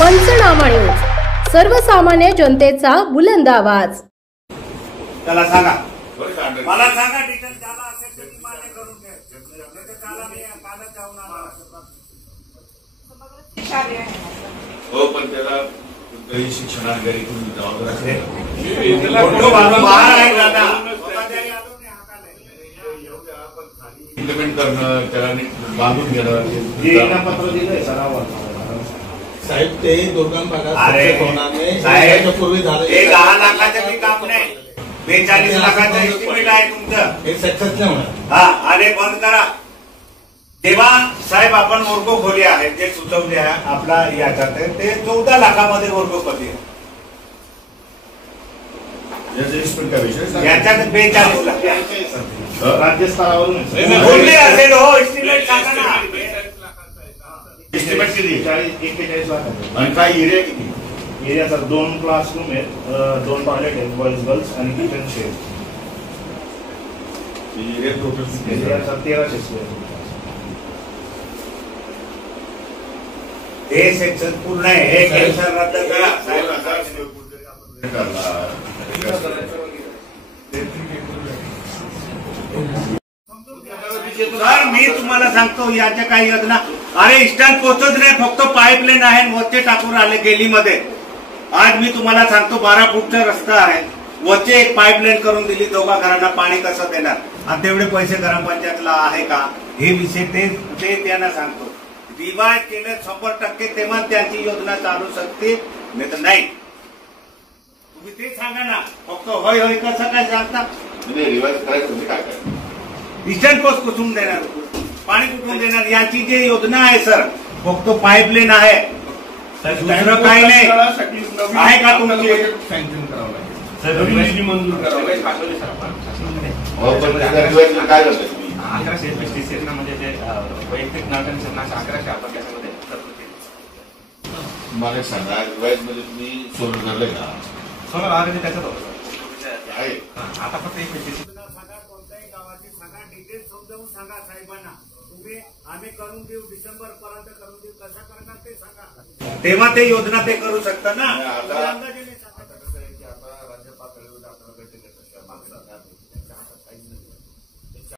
पंचनामा न्यूज, सर्वसामान्य जनतेचा बुलंद आवाज। त्याला सांगा, मला सांगा डिटेल झाला असेल तर मी मान्य करून घ्या, नाही तर त्याला मी कागद जाऊन आला। हो, पण त्याला काही शिक्षणाधिकारी कोणी जबाबदार असेल इम्प्लिमेंट करणं, त्याला बांधून घेणं। पत्र दिलंय सरावावर साहेब, ते दुर्गम भागात पूर्वी झालं। 10 लाखाचं मी काम नाही, 42 लाखाचं एस्टिमेट आहे तुमचं, हे सक्सेस नाही होणार। हा, आणि बंद करा। तेव्हा साहेब आपण वर्गो खोली आहेत जे सुचवले आहे आपला याच्यात ते 14 लाखामध्ये वर्गो खोली आहे, याच्यात 42 लाख राज्य स्तरावरून बोलले असेल। हो, एस्टिमेट सांगा ना, एस्टिमेट किती? 41 लाख। आणि काय एरिया किती? एरिया सर 2 क्लासरूम आहेत, 2 टॉयलेट आहेत, बॉईज गर्ल्स आणि kitchen shed. Area total area sir 1300 square. हे सेक्शन पूर्ण आहे, हे कॅन्सर रद्द करा साहेब। सर मी तुम्हाला सांगतो याच्या काही योजना, अरे स्टँड पोहोचत नाही, फक्त पाईपलाईन आहे, वरचे टाकून आले गेलीमध्ये। आज मी तुम्हाला सांगतो 12 फूटचा रस्ता आहे, वरचे एक पाईपलाईन करून दिली, दोघा घरांना पाणी कसं देणार, आणि तेवढे पैसे ग्रामपंचायतला आहे का, हे विषय ते त्यांना सांगतो। रिवाज केलं 100% तेव्हा त्यांची योजना चालू शकते, नाही तर नाही। तुम्ही ते सांगा ना, फक्त होय होय कसं काय सांगता? रिवाज करायचं म्हणजे काय करायचं? इस्टर्न पोस्ट कुठून देणार, पाणी कुठून देणार, याची जी योजना आहे सर, फक्त पाईपलाईन आहे, दुसरं काही नाही आहे का तुमची? सँक्शन करावं लागेल, मंजूर करावं लागेल। काय करताय? 1135 म्हणजे जे वैयक्तिक नागरिकांना 1100 आपण त्याच्यामध्ये मला सांगा, रिवाज मध्ये तुम्ही सोलर धरले का? सोलर ऑलरेडी त्याच्यात होतं आहे आता फक्त 135 सांगा, कोणत्याही गावाची सांगा, डिटेल समजावून सांगा साहेबांना, तुम्ही आम्ही करून देऊ, डिसेंबर पर्यंत करून देऊ, कसं करणार ते सांगा, तेव्हा ते योजना ते करू शकता ना।